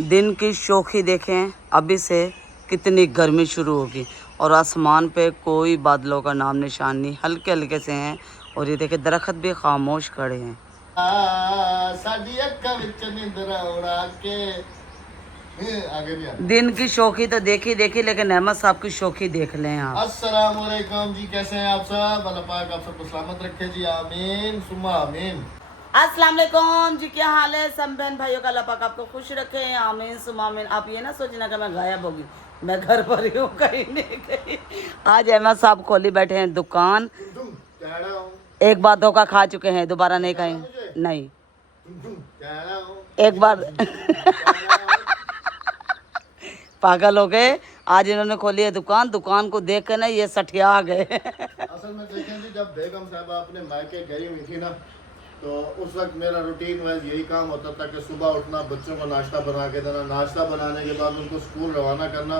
दिन की शोखी देखें, अभी से कितनी गर्मी शुरू होगी और आसमान पे कोई बादलों का नाम निशान नहीं, हल्के हल्के से हैं। और ये देखें दरख्त भी खामोश खड़े हैं। दिन की शोखी तो देखी देखी, लेकिन अहमद साहब की शोखी देख लें आप। अस्सलाम वालेकुम जी, कैसे हैं आप सब? अल्लाह पाक आप सबको सलामत रखे जी, आमीन सुम्मा आमीन। अस्सलाम वालेकुम जी, क्या हाल है सब बहन भाइयों का? अल्लाह पाक आपको खुश रखे, आमीन सुम्मा आमीन। आप ये ना सोचना कि मैं गायब होगी, मैं घर पर ही हूँ, कहीं नहीं गई। आज अहमद साहब खोली बैठे हैं दुकान। एक बार धोखा खा चुके हैं, दोबारा नहीं खाएंगे। नहीं, एक बार पागल हो गए। आज इन्होंने खोली है दुकान, दुकान को देख कर ना ये सठिया गए। असल में देखें जी, जब बेगम साहबा अपने मायके गई हुई थी ना, तो उस वक्त मेरा रूटीन वाइज यही काम होता था कि सुबह उठना, बच्चों को नाश्ता बना के देना, नाश्ता बनाने के बाद उनको स्कूल रवाना करना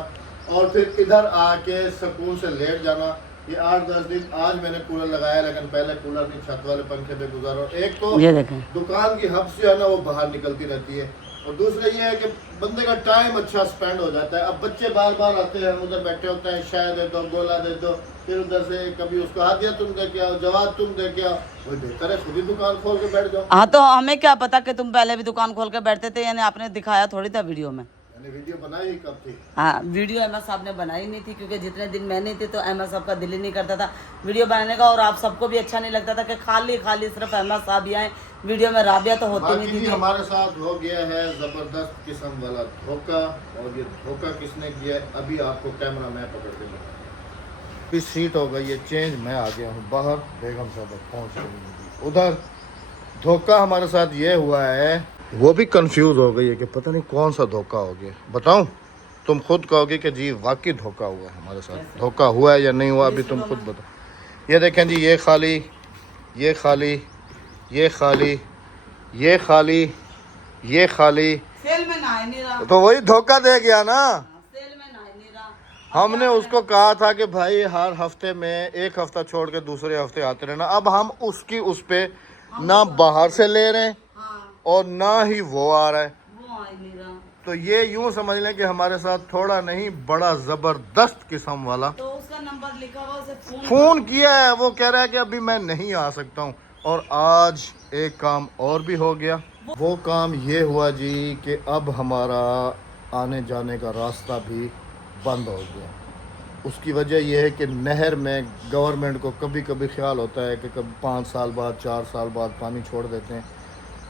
और फिर इधर आके सुकून से लेट जाना। ये 8-10 दिन आज मैंने कूलर लगाया, लेकिन पहले कूलर की छत वाले पंखे पे गुजारा। एक तो ये देखें दुकान की हब्स जो है ना वो बाहर निकलती रहती है, और दूसरा ये है कि बंदे का टाइम अच्छा स्पेंड हो जाता है। अब बच्चे बार बार आते हैं, उधर बैठे होते हैं, शाय दे दो, गोला दे दो, फिर उधर से कभी उसको हादिया तुम दे के आओ, जवाब तुम दे के आओ। वो बेहतर है खुद ही दुकान खोल के बैठ जाओ। हाँ, तो हमें क्या पता कि तुम पहले भी दुकान खोल के बैठते थे, यानी आपने दिखाया थोड़ी था वीडियो में। मैंने वीडियो बनाई ही कब थी? हाँ, वीडियो अहमद साहब ने बनाई नहीं थी, क्योंकि जितने दिन मैं नहीं थी तो अहमद साहब का दिल ही नहीं करता था वीडियो बनाने का, और आप सबको भी अच्छा नहीं लगता था कि खाली खाली सिर्फ अहमद साहब ही आए वीडियो में। राबिया तो होती नहीं थी। हमारे साथ हो गया है जबरदस्त किस्म वाला धोखा, और ये धोखा किसने किया है अभी आपको कैमरा मैं पकड़ के बताऊं। अभी सीट हो गई है चेंज, मैं आ गया हूँ बाहर, बेगम साहब पहुँच गई उधर। धोखा हमारे साथ ये हुआ है, वो भी कंफ्यूज हो गई है कि पता नहीं कौन सा धोखा हो गया। बताऊं, तुम खुद कहोगे कि जी वाकई धोखा हुआ है हमारे साथ। धोखा हुआ है या नहीं हुआ अभी तुम खुद बताओ। ये देखें जी, ये खाली, ये खाली, ये खाली, ये खाली, ये खाली, सेल में ना नहीं रहा, तो वही धोखा दे गया ना। सेल में ना नहीं रहा। हमने उसको कहा था कि भाई हर हफ्ते में एक हफ्ता छोड़ के दूसरे हफ्ते आते रहना। अब हम उसकी उस पे ना बाहर से ले रहे हैं और ना ही वो आ रहा है, वो आ ही नहीं रहा। तो ये यूं समझ लें कि हमारे साथ थोड़ा नहीं बड़ा जबरदस्त किस्म वाला। तो उसका नंबर लिखा हुआ, उसे फोन किया है, वो कह रहा है कि अभी मैं नहीं आ सकता हूँ। और आज एक काम और भी हो गया। वो काम ये हुआ जी कि अब हमारा आने जाने का रास्ता भी बंद हो गया। उसकी वजह यह है कि नहर में गवर्नमेंट को कभी कभी ख्याल होता है कि कभी 5 साल बाद 4 साल बाद पानी छोड़ देते हैं।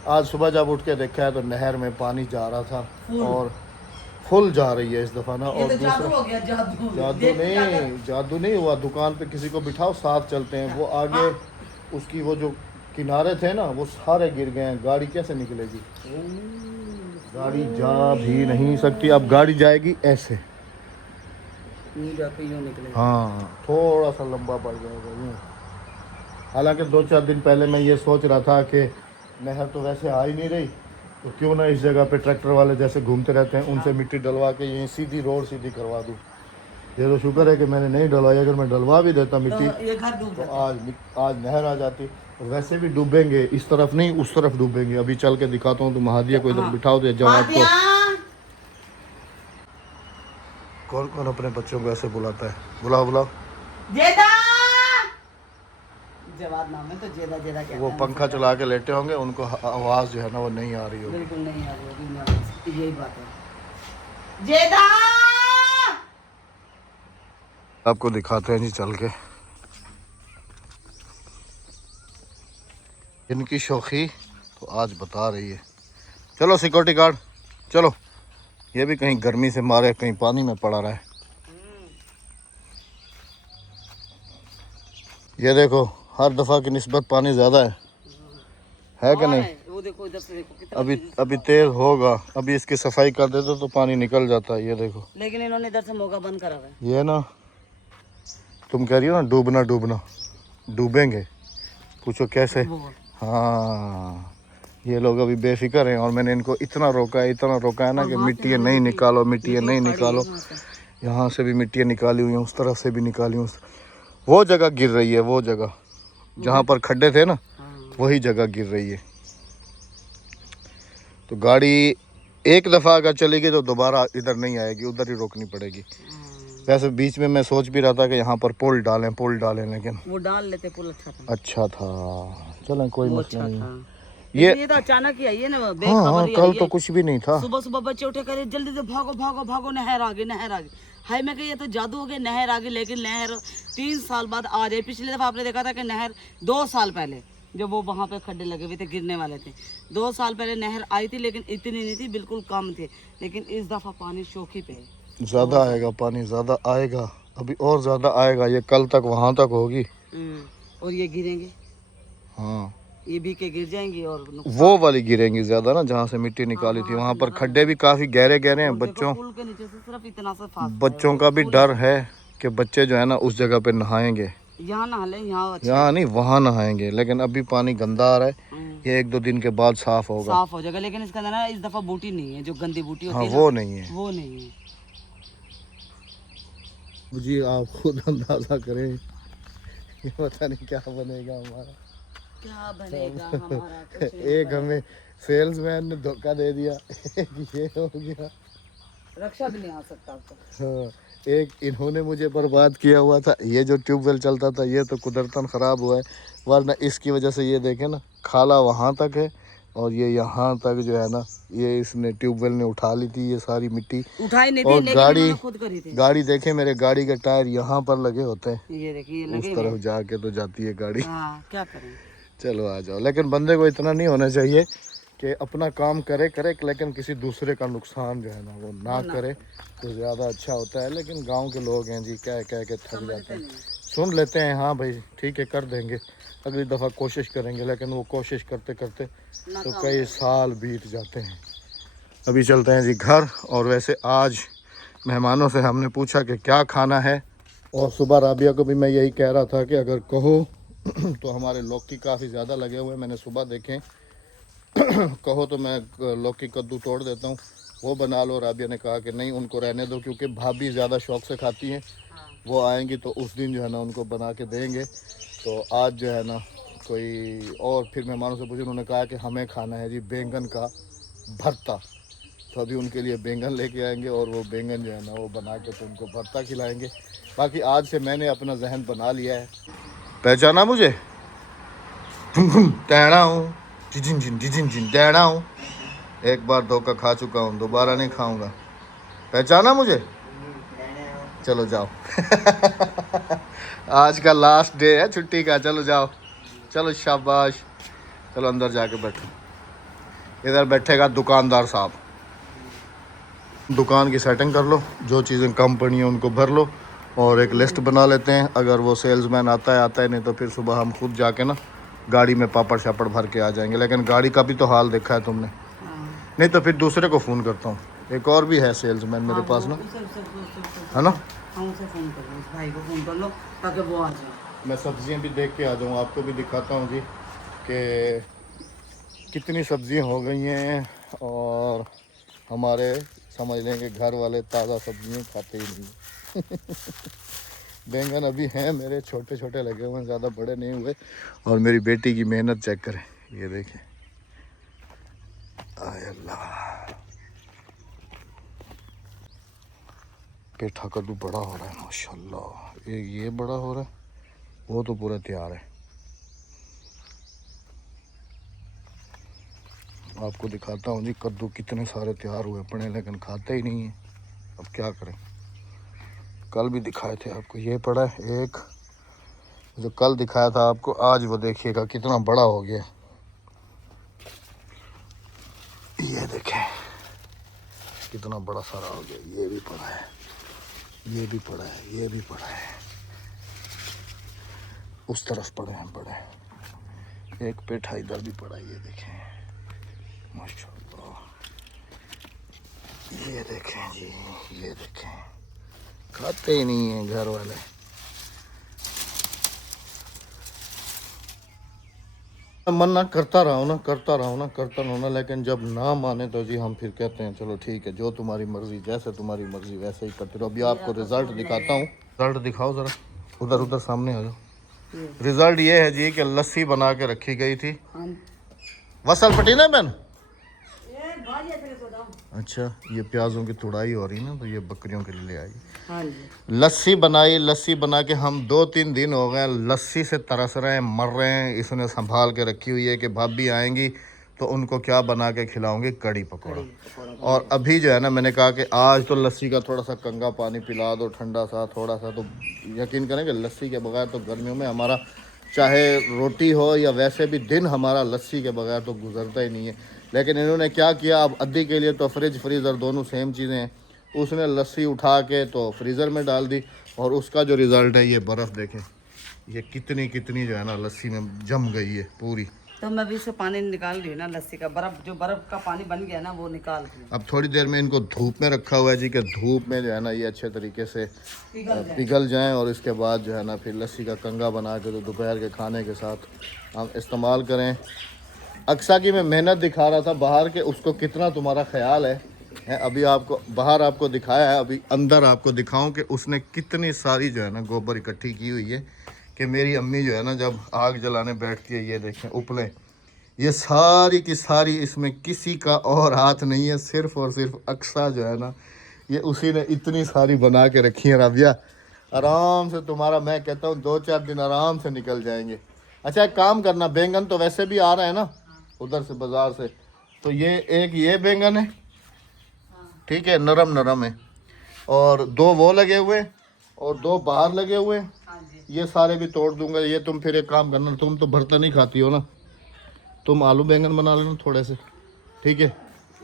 आज सुबह जब उठ के देखा है तो नहर में पानी जा रहा था और फुल जा रही है इस दफ़ा ना। और तो जादू हो गया, जादू जादू नहीं हुआ। दुकान पे किसी को बिठाओ, साथ चलते हैं। वो आगे उसकी वो जो किनारे थे ना वो सारे गिर गए हैं। गाड़ी कैसे निकलेगी? गाड़ी जा भी नहीं सकती। अब गाड़ी जाएगी ऐसे, हाँ थोड़ा सा लंबा पड़ जाएगा यूँ। हालांकि 2-4 दिन पहले मैं ये सोच रहा था कि नहर तो वैसे आ ही नहीं रही, तो क्यों ना इस जगह पे ट्रैक्टर वाले जैसे घूमते रहते हैं उनसे मिट्टी डलवा के यहीं सीधी रोड सीधी करवा दूँ। ये तो शुक्र है कि मैंने नहीं डलवाई। अगर मैं डलवा भी देता मिट्टी तो आज नहर आ जाती। वैसे भी डूबेंगे, इस तरफ नहीं उस तरफ डूबेंगे। अभी चल के दिखाता हूँ। तुम हादिया को इधर बिठाओ दे जवाब को। कौन कौन अपने बच्चों को ऐसे बुलाता है? बुलाओ बुलाओ। जेदा जवाब नाम है तो जेदा जेदा क्या? वो पंखा चला के लेटे होंगे, उनको आवाज़ जो है ना वो नहीं आ रही होगी। बिल्कुल नहीं आ रही होगी, यही बात है। जेदा आपको दिखाते हैं जी चल के इनकी शौकी तो आज बता रही है। चलो सिक्योरिटी गार्ड चलो। ये भी कहीं गर्मी से मारे कहीं पानी में पड़ा रहा है। ये देखो हर दफ़ा की निस्बत पानी ज़्यादा है कि नहीं? वो देखो इधर से देखो कितना। अभी तेज होगा। अभी इसकी सफाई कर देते तो पानी निकल जाता है। ये देखो, लेकिन इन्होंने इधर से मौका बंद करा हुआ है। ये ना तुम कह रही हो ना डूबना डूबना, डूबेंगे। पूछो कैसे? हाँ, ये लोग अभी बेफिक्र हैं और मैंने इनको इतना रोका है ना कि मिट्टी नहीं निकालो, मिट्टी नहीं निकालो। यहाँ से भी मिट्टी निकाली हुई है, उस तरफ से भी निकाली हुई। वो जगह गिर रही है, वो जगह जहाँ पर खड्डे थे ना वही जगह गिर रही है। तो गाड़ी एक दफ़ा अगर चलेगी तो दोबारा इधर नहीं आएगी, उधर ही रोकनी पड़ेगी। वैसे बीच में मैं सोच भी रहा था कि यहाँ पर पुल डालें, लेकिन वो डाल लेते, पुल अच्छा था। चलें कोई वो मसला अच्छा नहीं। था। ये ये तो अचानक ही आई है ना, हाँ बेखबर ही कल आई तो है। कुछ भी नहीं था। सुबह सुबह बच्चे उठे करे जल्दी से भागो भागो भागो, नहर आ गई। हाय मैं कही ये तो जादू हो गया, नहर आ गई। लेकिन नहर 3 साल बाद आ रही। पिछली दफा आपने देखा था कि नहर 2 साल पहले जब वो वहाँ पे खड्डे लगे हुए थे, गिरने वाले थे, 2 साल पहले नहर आई थी, लेकिन इतनी नहीं थी, बिल्कुल कम थे। लेकिन इस दफा पानी शोखी पे है। ज़्यादा आएगा पानी, ज़्यादा आएगा, अभी और ज़्यादा आएगा। ये कल तक वहाँ तक होगी। और ये गिरेंगे, हाँ ये भी के गिर जाएंगी। और वो वाली गिरेंगी ज़्यादा ना, जहाँ से मिट्टी निकाली थी वहाँ पर खड्डे भी काफ़ी गहरे गहरे हैं। बच्चों पुल के नीचे से सिर्फ इतना सा फासला है। बच्चों का भी डर है कि बच्चे जो है ना उस जगह पे नहाएंगे। यहाँ नहा ले, यहाँ अच्छा यहाँ नहीं, वहाँ नहाएंगे। लेकिन अभी पानी गंदा आ रहा है, ये 1-2 दिन के बाद साफ होगा, साफ हो जाएगा। लेकिन इसके अंदर ना इस दफा बूटी नहीं है, जो गंदी बूटी होती हाँ है वो नहीं है। वो नहीं है जी आप खुद अंदाजा करें, ये पता नहीं क्या बनेगा हमारा। क्या बनेगा हमारा कुछ नहीं एक हमें सेल्समैन ने धोखा दे दिया, एक ये हो गया, रक्षा भी नहीं आ सकता आपको। हाँ एक इन्होंने मुझे बर्बाद किया हुआ था। ये जो ट्यूबवेल चलता था ये तो कुदरतन ख़राब हुआ है, वरना इसकी वजह से ये देखें ना, खाला वहाँ तक है और ये यहाँ तक जो है ना, ये इसने ट्यूबवेल ने उठा ली थी ये सारी मिट्टी। उठाई नहीं और थी, लेकिन इन्होंने खुद करी थी। गाड़ी देखे, मेरे गाड़ी के टायर यहाँ पर लगे होते हैं, ये देखिए उस लगे तरफ जाके तो जाती है गाड़ी। हाँ क्या करें। चलो आ जाओ। लेकिन बंदे को इतना नहीं होना चाहिए कि अपना काम करे लेकिन किसी दूसरे का नुकसान जो है ना वो ना करे, तो ज़्यादा अच्छा होता है। लेकिन गांव के लोग हैं जी, कह के थक जाते हैं, सुन लेते हैं, हाँ भाई ठीक है कर देंगे, अगली दफ़ा कोशिश करेंगे। लेकिन वो कोशिश करते करते तो कई साल बीत जाते हैं। अभी चलते हैं जी घर। और वैसे आज मेहमानों से हमने पूछा कि क्या खाना है, और सुबह राबिया को भी मैं यही कह रहा था कि अगर कहो तो हमारे लौकी काफ़ी ज़्यादा लगे हुए हैं, मैंने सुबह देखे कहो तो मैं लौकी कद्दू तोड़ देता हूँ, वो बना लो। राबिया ने कहा कि नहीं उनको रहने दो, क्योंकि भाभी ज़्यादा शौक से खाती हैं, वो आएंगी तो उस दिन जो है ना उनको बना के देंगे। तो आज जो है ना कोई और फिर मेहमानों से पूछे, उन्होंने कहा कि हमें खाना है जी बैंगन का भरता, तो अभी उनके लिए बैंगन लेके आएंगे और वो बैंगन जो है ना वो बना के तो उनको भरता खिलाएंगे। बाकी आज से मैंने अपना जहन बना लिया है। पहचाना मुझे? तैना हूँ, जिन तैना हूँ। एक बार धोखा खा चुका हूँ, दोबारा नहीं खाऊंगा। पहचाना मुझे? चलो जाओ आज का लास्ट डे है छुट्टी का, चलो जाओ, चलो शाबाश। चलो अंदर जाके बैठो। इधर बैठेगा दुकानदार साहब, दुकान की सेटिंग कर लो, जो चीज़ें कम पड़ी हैं उनको भर लो, और एक लिस्ट बना लेते हैं। अगर वो सेल्समैन आता है, नहीं तो फिर सुबह हम खुद जाके ना गाड़ी में पापड़ शापड़ भर के आ जाएंगे। लेकिन गाड़ी का भी तो हाल देखा है तुमने, नहीं तो फिर दूसरे को फ़ोन करता हूँ। एक और भी है सेल्समैन मेरे पास ना, है ना, उसे फ़ोन कर लो, उस भाई को फ़ोन कर लो ताकि वो आ जाए। मैं सब्जियां भी देख के आ जाऊँ, आपको भी दिखाता हूँ जी कि कितनी सब्जियां हो गई हैं। और हमारे समझ लें कि घर वाले ताज़ा सब्जियां खाते ही नहीं बैंगन अभी हैं मेरे, छोटे छोटे लगे हुए हैं, ज़्यादा बड़े नहीं हुए। और मेरी बेटी की मेहनत चेक करें, ये देखें, आय अल्लाह, पेठा कद्दू बड़ा हो रहा है माशाल्लाह। एक ये बड़ा हो रहा है, वो तो पूरा तैयार है। आपको दिखाता हूँ जी कद्दू कितने सारे तैयार हुए पड़े, लेकिन खाते ही नहीं है। अब क्या करें, कल भी दिखाए थे आपको, ये पड़ा है एक, जो कल दिखाया था आपको, आज वो देखिएगा कितना बड़ा हो गया। ये देखें कितना बड़ा सारा हो गया। ये भी पड़ा है, ये भी पड़ा है, ये भी पड़ा है, उस तरफ पड़े हैं बड़े। एक पेठा इधर भी पड़ा है, ये देखें माशाल्लाह। ये देखें जी, ये देखें, खाते ही नहीं हैं घर वाले। मन ना करता रहो ना, लेकिन जब ना माने तो जी हम फिर कहते हैं चलो ठीक है, जो तुम्हारी मर्जी, जैसे तुम्हारी मर्जी वैसे ही करते रहो। अभी आपको रिजल्ट दिखाता हूँ, रिजल्ट दिखाओ ज़रा, उधर सामने आ जाओ। रिजल्ट ये है जी कि लस्सी बना के रखी गई थी, वसल पटी ना बहन, अच्छा, ये प्याजों की तुड़ाई हो रही ना, तो ये बकरियों के लिए ले आई। हाँ जी। लस्सी बनाई, लस्सी बना के हम 2-3 दिन हो गए लस्सी से तरस रहे हैं, मर रहे हैं। इसने संभाल के रखी हुई है कि भाभी आएंगी तो उनको क्या बना के खिलाऊंगी, कड़ी पकौड़ा। और अभी जो है ना, मैंने कहा कि आज तो लस्सी का थोड़ा सा कंगा पानी पिला दो, ठंडा सा थोड़ा सा। तो यकीन करेंगे लस्सी के बगैर तो गर्मियों में हमारा चाहे रोटी हो या वैसे भी दिन हमारा लस्सी के बगैर तो गुजरता ही नहीं है। लेकिन इन्होंने क्या किया, अब अद्दी के लिए तो फ्रिज फ्रीज़र दोनों सेम चीज़ें हैं। उसने लस्सी उठा के तो फ्रीज़र में डाल दी और उसका जो रिज़ल्ट है, ये बर्फ़ देखें, ये कितनी कितनी जो है ना लस्सी में जम गई है पूरी। तो मैं भी इससे पानी निकाल रही हूँ ना, लस्सी का बर्फ, जो बर्फ का पानी बन गया ना वो निकाल रही हूँ। अब थोड़ी देर में इनको धूप में रखा हुआ है जी, कि धूप में जो है ना ये अच्छे तरीके से पिघल जाएं और इसके बाद जो है ना फिर लस्सी का कंगा बना के तो दोपहर के खाने के साथ हम इस्तेमाल करें। अक्सा की मैं मेहनत दिखा रहा था बाहर के, उसको कितना तुम्हारा ख्याल है। अभी आपको बाहर आपको दिखाया है, अभी अंदर आपको दिखाऊं कि उसने कितनी सारी जो है ना गोबर इकट्ठी की हुई है। कि मेरी अम्मी जो है ना जब आग जलाने बैठती है, ये देखें उपलें, ये सारी की सारी, इसमें किसी का और हाथ नहीं है, सिर्फ और सिर्फ अक्सा जो है ना ये उसी ने इतनी सारी बना के रखी है। राबिया आराम से तुम्हारा, मैं कहता हूँ 2-4 दिन आराम से निकल जाएंगे। अच्छा एक काम करना, बैंगन तो वैसे भी आ रहा है ना उधर से बाज़ार से, तो ये बैंगन है, ठीक है, नरम नरम है, और 2 वो लगे हुए और 2 बाहर लगे हुए। ये सारे भी तोड़ दूंगा। ये तुम फिर एक काम करना, तुम तो भरता नहीं खाती हो ना, तुम आलू बैंगन बना लेना थोड़े से, ठीक है।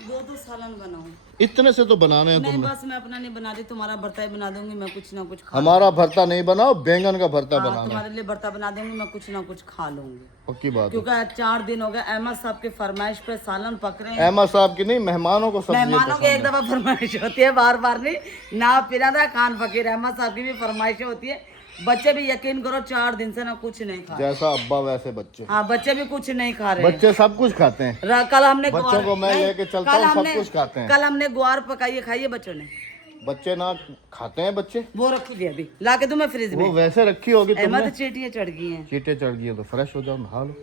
वो तो सालन बनाऊं, इतने से तो बनाने हैं नहीं तुमने। बस मैं अपना नहीं बना रही, तुम्हारा भरता ही बना दूंगी मैं, कुछ ना कुछ खा हमारा भरता नहीं बनाओ, बैंगन का भरता हाँ, बनाना। तुम्हारे लिए भरता बना दूंगी मैं, कुछ ना कुछ खा लूंगी। पक्की बात है। क्योंकि 4 दिन हो गए अहमद साहब के फरमाइश पे सालन पक रहे हैं। अहमद साहब की नहीं, मेहमानों को सब्जी मेहमानों की एक दफा फरमाइश होती है, बार बार नहीं ना। पिरादा खान फकीर अहमद साहब की भी फरमाइशें होती है। बच्चे भी यकीन करो 4 दिन से ना कुछ नहीं खा रहे। जैसा अब्बा वैसे बच्चे। हाँ बच्चे भी कुछ नहीं खा रहे हैं। बच्चे सब कुछ खाते हैं। कल हमने बच्चों को मैं लेके चलता हूँ, सब कुछ खाते हैं। कल हमने ग्वार पकाई है, खाई है बच्चों ने। बच्चे ना खाते हैं बच्चे, वो रखी थी अभी ला के तुम्हें फ्रिज में। वो वैसे रखी होगी तुमने। अहमद चीटियां चढ़ गई हैं। चीटे चढ़ गई है तो फ्रेश हो जाओ, नहा लो।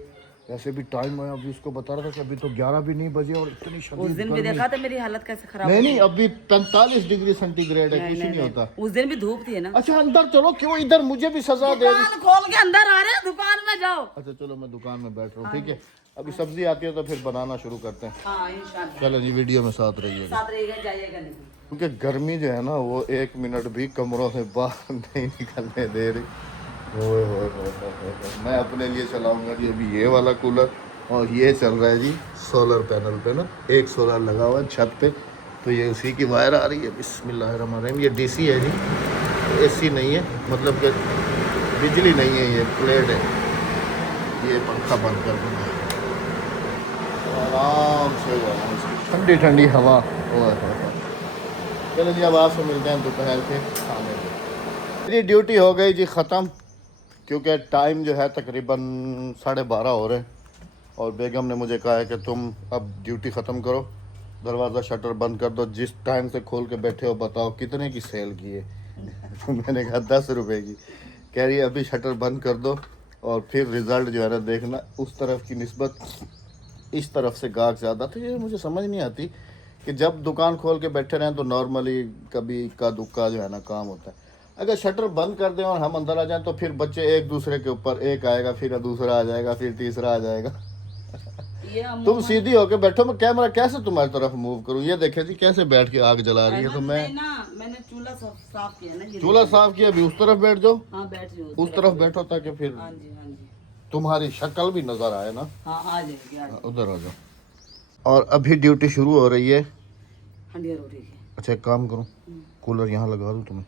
ऐसे भी टाइम है, अभी उसको बता रहा था कि अभी तो 11 भी नहीं बजे और इतनी उस शदीद दिन भी देखा था मेरी हालत कैसे खराब। नहीं, अभी 45 डिग्री सेंटीग्रेड है, कुछ नहीं होता। उस दिन भी धूप थी ना। अच्छा अंदर चलो, क्यों इधर मुझे भी सजा दे रही। दुकान खोल के अंदर आ रहे हैं, दुकान में जाओ। अच्छा चलो मैं दुकान में बैठ रहा हूँ, ठीक है। अभी सब्जी आती है तो फिर बनाना शुरू करते हैं। हाँ इंशाल्लाह। चलो जी, वीडियो में साथ रहिएगा। साथ रहिएगा, जाइएगा नहीं। क्योंकि गर्मी जो है ना वो 1 मिनट भी कमरों से बाहर नहीं निकलने दे रही। ओए होए होए होए। मैं अपने लिए चलाऊंगा जी अभी ये वाला कूलर, और ये चल रहा है जी सोलर पैनल पे ना, एक सोलर लगा हुआ है छत पे, तो ये उसी की वायर आ रही है। बिस्मिल्लाहिर्रहमानिर्रहीम। ये डीसी है जी, एसी नहीं है, मतलब कि बिजली नहीं है, ये प्लेट है। ये पंखा बंद कर दूँगा, आराम से जाना, इसकी ठंडी ठंडी हवा। चलो जी अब आपसे मिलते हैं दोपहर के खाने में। मेरी ड्यूटी हो गई जी ख़त्म, क्योंकि टाइम जो है तकरीबन 12:30 हो रहे हैं और बेगम ने मुझे कहा है कि तुम अब ड्यूटी ख़त्म करो, दरवाज़ा शटर बंद कर दो, जिस टाइम से खोल के बैठे हो बताओ कितने की सेल की है। तो मैंने कहा 10 रुपये की। कह रही है अभी शटर बंद कर दो और फिर रिज़ल्ट जो है ना देखना, उस तरफ की निस्बत इस तरफ से गाहक ज़्यादा। तो ये मुझे समझ नहीं आती कि जब दुकान खोल के बैठे रहें तो नॉर्मली कभी इक्का दुक्का जो है ना काम होता है। अगर शटर बंद कर दें और हम अंदर आ जाएं तो फिर बच्चे एक दूसरे के ऊपर, एक आएगा फिर दूसरा आ जाएगा फिर तीसरा आ जाएगा। तुम सीधी होके बैठो, मैं कैमरा कैसे तुम्हारी तरफ मूव करूं। ये देखे जी कैसे बैठ के आग जला रही है। तो मैंने चूल्हा साफ किया ना, चूल्हा साफ किया, अभी उस तरफ बैठ जाओ। हाँ बैठ जाओ, उस तरफ बैठो ताकि फिर हाँ जी तुम्हारी शक्ल भी नजर आए ना। हाँ आ जाएगी। उधर आ जाओ। और अभी ड्यूटी शुरू हो रही है। हंडिया रोटी की। अच्छा एक काम करूं, कूलर यहाँ लगा दूं तुम्हें।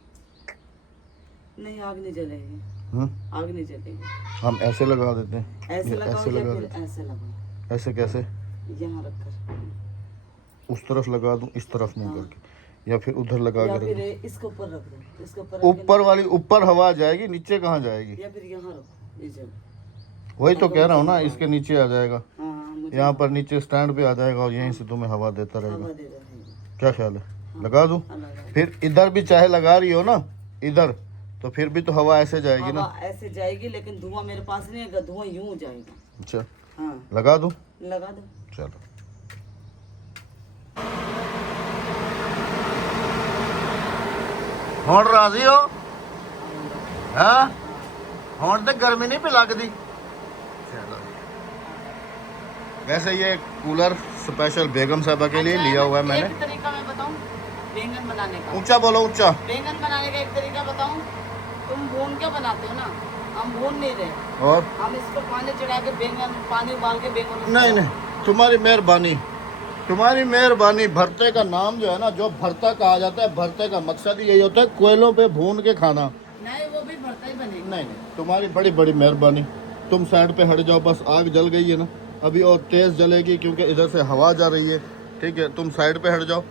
नहीं आग नहीं जलेगी। आग नहीं जलेगी। हम ऐसे लगा देते हैं, ऐसे लगाओ ऐसे लगा या फिर देते। ऐसे लगाओ। ऐसे कैसे? यहाँ रखकर उस तरफ लगा दूं, इस तरफ मुंह करके, या फिर उधर लगा या के फिर रख इसके ऊपर रख दो, इसके ऊपर दूं। ऊपर वाली, ऊपर हवा जाएगी, नीचे कहाँ जाएगी? या फिर यहाँ रखो इस जगह। वही तो कह रहा हूँ ना, इसके नीचे आ जाएगा, हाँ मुझे यहाँ पर नीचे स्टैंड पे आ जाएगा और यहीं से तुम्हें हवा देता हवा रहेगा। दे रहा है। क्या ख्याल है? लगा दूं? हाँ, लगा। फिर इधर भी चाहे लगा रही हो ना इधर, तो फिर भी तो हवा ऐसे जाएगी ना। हवा ऐसे जाएगी लेकिन धुआं मेरे पास नहीं है, धुआं यूं जाएगा। अच्छा हाँ लगा दूं? लगा दो। चलो ਹੁਣ राजी हो हाँ ਹੁਣ ਤੇ गर्मी नहीं पे लगती चलो वैसे ये कूलर स्पेशल बेगम साहबा के लिए लिया हुआ है मैंने एक तरीका मैं बताऊं बैंगन बनाने का। ऊंचा बोलो ऊंचा बैंगन बनाने का एक तरीका बताऊं, तुम भून के बनाते हो ना, हम भून नहीं रहे, और हम इसको पानी चढ़ा के बैंगन पानी उबाल के बैंगन नहीं नहीं तुम्हारी मेहरबानी भरते का नाम जो है ना, जो भरता कहा जाता है, भरते का मकसद ही यही होता है कोयलों पे भून के खाना। नहीं वो भी भरता ही बनेगा। नहीं तुम्हारी बड़ी बड़ी मेहरबानी। तुम साइड पे हट जाओ, बस आग जल गई है ना, अभी और तेज़ जलेगी क्योंकि इधर से हवा जा रही है। ठीक है, तुम साइड पे हट जाओ,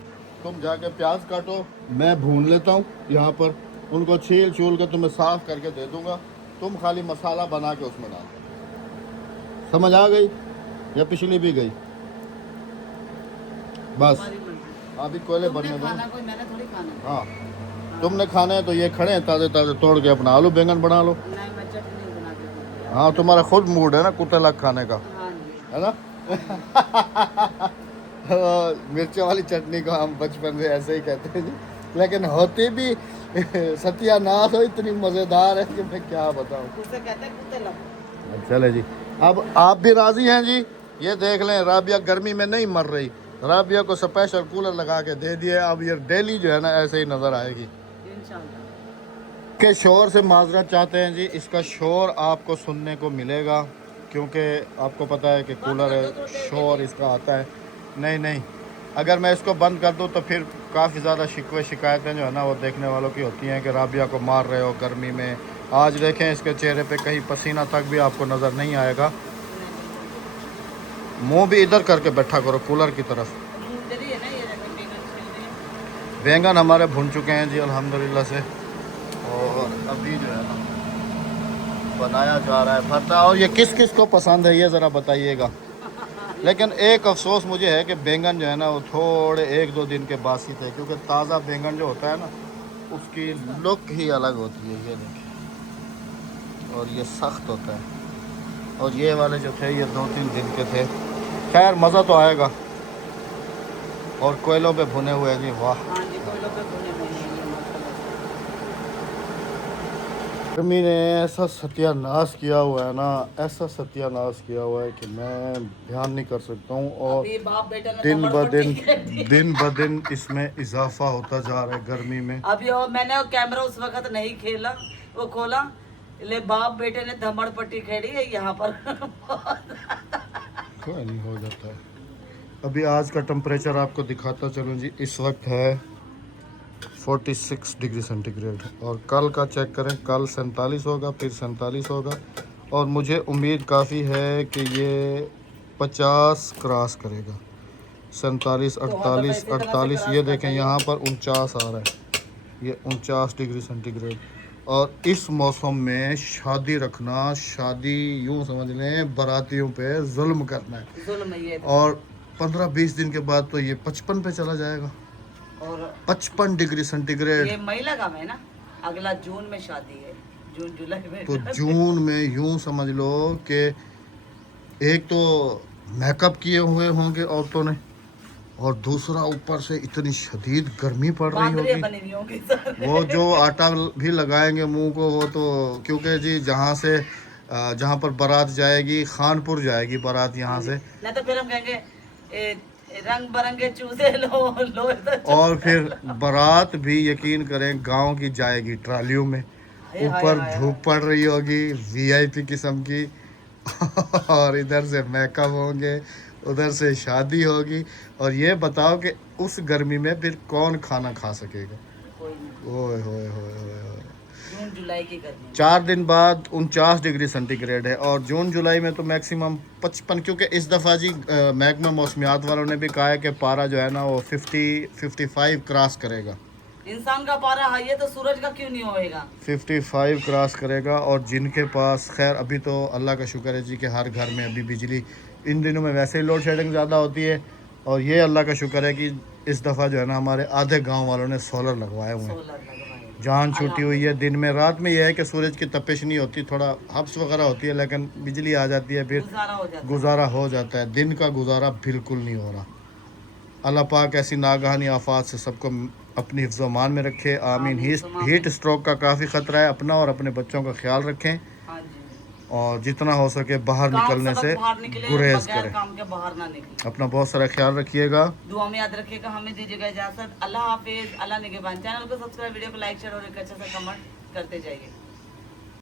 तुम जाके प्याज काटो, मैं भून लेता हूँ यहाँ पर, उनको छील छूल कर तुम्हें साफ़ करके दे दूँगा, तुम खाली मसाला बना के उसमें डाल दो। समझ आ गई या पिछली भी गई? बस हमारी मर्जी। अभी कोयले तुमने बनने दो। खाना कोई मैंने थोड़ी खाना है। हाँ तुमने खाने हैं तो ये खड़े हैं, ताज़े ताज़े तोड़ के अपना आलू बैंगन बना लो। नहीं मैं चटनी बना के दूंगी। हाँ तुम्हारा खुद मूड है ना कुत्ते लाख खाने का, हाँ जी। है ना? मिर्चों वाली चटनी को हम बचपन से ऐसे ही कहते हैं जी, लेकिन होती भी सत्यानाश हो इतनी मज़ेदार है कि मैं क्या बताऊँ। उसे कहते हैं कुत्ते लग। चले जी, अब आप भी राज़ी हैं जी? ये देख लें, राबिया गर्मी में नहीं मर रही, राबिया को स्पेशल कूलर लगा के दे दिए, अब ये डेली जो है ना ऐसे ही नज़र आएगी। इंशाल्लाह। के शोर से माजरत चाहते हैं जी, इसका शोर आपको सुनने को मिलेगा क्योंकि आपको पता है कि कूलर है, शोर इसका आता है। नहीं अगर मैं इसको बंद कर दूं तो फिर काफ़ी ज़्यादा शिकवे शिकायतें जो है ना वो देखने वालों की होती हैं कि राबिया को मार रहे हो गर्मी में। आज देखें इसके चेहरे पे कहीं पसीना तक भी आपको नज़र नहीं आएगा। मुंह भी इधर करके बैठा करो कूलर की तरफ। इधर ही है ना ये जगह बैंगन छिल रही है। बैंगन हमारे भुन चुके हैं जी अल्हम्दुलिल्लाह से, और अभी जो है ना बनाया जा रहा है भरता। और ये किस किस को पसंद है ये ज़रा बताइएगा। लेकिन एक अफसोस मुझे है कि बैंगन जो है ना वो थोड़े 1-2 दिन के बासी थे, क्योंकि ताज़ा बैंगन जो होता है ना उसकी लुक ही अलग होती है। ये देखिए, और ये सख्त होता है, और ये वाले जो थे ये 2-3 दिन के थे। खैर मज़ा तो आएगा। और कोयलों पे भुने हुए जी, वाह। हाँ जी कोयलों पे भुने हुए हैं ये माशाल्लाह। गर्मी ने ऐसा सत्यानाश किया हुआ है ना, ऐसा सत्यानाश किया हुआ है कि मैं ध्यान नहीं कर सकता हूँ। और अभी बाप बेटा ने दिन कमर ब पट्टी दिन कर दी। दिन ब दिन इसमें इजाफा होता जा रहा है गर्मी में। अभी वो मैंने वो कैमरा उस वक्त नहीं खेला, वो खोला, ले बाप बेटे ने धमड़ पट्टी खेड़ी है यहाँ पर। कोई नहीं, हो जाता है। अभी आज का टेम्परेचर आपको दिखाता चलूँ जी, इस वक्त है 46 डिग्री सेंटीग्रेड, और कल का चेक करें, कल 47 होगा, फिर 47 होगा, और मुझे उम्मीद काफ़ी है कि ये 50 क्रॉस करेगा। 47, 48, 48, ये देखें यहाँ पर 49 आ रहा है, ये 49 डिग्री सेंटीग्रेड। और इस मौसम में शादी रखना, शादी यूँ समझ लें बारातियों पे जुल्म करना है। जुल्म ये और 15-20 दिन के बाद तो ये 55 पे चला जाएगा, और 55 डिग्री सेंटीग्रेड। ये मई लगा है ना, अगला जून में शादी है, जून जुलाई में। तो जून में यूं समझ लो कि एक तो मेकअप किए हुए होंगे औरतों ने, और दूसरा ऊपर से इतनी शदीद गर्मी पड़ रही बांदरियां होगी। बनी हुई होंगी सर। वो जो आटा भी लगाएंगे मुंह को, वो तो क्योंकि जी जहाँ पर बारात जाएगी, खानपुर जाएगी बारात यहाँ से, नहीं तो फिर हम कहेंगे रंग बिरंगे चूजे लो इधर। और फिर बारात भी यकीन करें गांव की जाएगी ट्रालियों में, ऊपर धूप पड़ रही होगी वीआईपी किस्म की, और इधर से मेकअप होंगे, उधर से शादी होगी। और ये बताओ कि उस गर्मी में फिर कौन खाना खा सकेगा? कोई नहीं। ओए होए होए होए होए। जून जुलाई की गर्मी। 4 दिन बाद 49 डिग्री सेंटीग्रेड है, और जून जुलाई में तो मैक्सिमम 55, क्योंकि इस दफ़ा जी महकमा मौसमियात वालों ने भी कहा है कि पारा जो है ना वो 50-55 क्रॉस करेगा। इंसान का पारा हाई है तो सूरज का क्यों नहीं होएगा? 55 क्रॉस करेगा। और जिनके पास, खैर अभी तो अल्लाह का शुक्र है जी कि हर घर में अभी बिजली, इन दिनों में वैसे ही लोड शेडिंग ज़्यादा होती है, और ये अल्लाह का शुक्र है कि इस दफ़ा जो है ना हमारे आधे गांव वालों ने सोलर लगवाए हुए हैं। सोलर लगवाए। जान छूटी हुई है दिन में। रात में यह है कि सूरज की तपिश नहीं होती, थोड़ा हब्स वगैरह होती है, लेकिन बिजली आ जाती है, फिर गुजारा हो जाता है। गुजारा हो जाता है। दिन का गुजारा बिल्कुल नहीं हो रहा। अल्लाह पाक ऐसी नागहानी आफात से सबको अपनी हिफ्ज़ मान में रखे, आमीन। हीट स्ट्रोक का काफ़ी ख़तरा है, अपना और अपने बच्चों का ख्याल रखें हाँ जी। और जितना हो सके बाहर निकलने से बाहर निकले, गुरेज बगैर करें। काम के बाहर ना निकले। अपना बहुत सारा ख्याल रखिएगा। दुआ में याद रखिएगा। हमें दीजिएगा इजाजत। अल्लाह हाफिज। अल्लाह निगहबान। चैनल को सब्सक्राइब, वीडियो को लाइक शेयर और एक अच्छा सा कमेंट करते जाइए।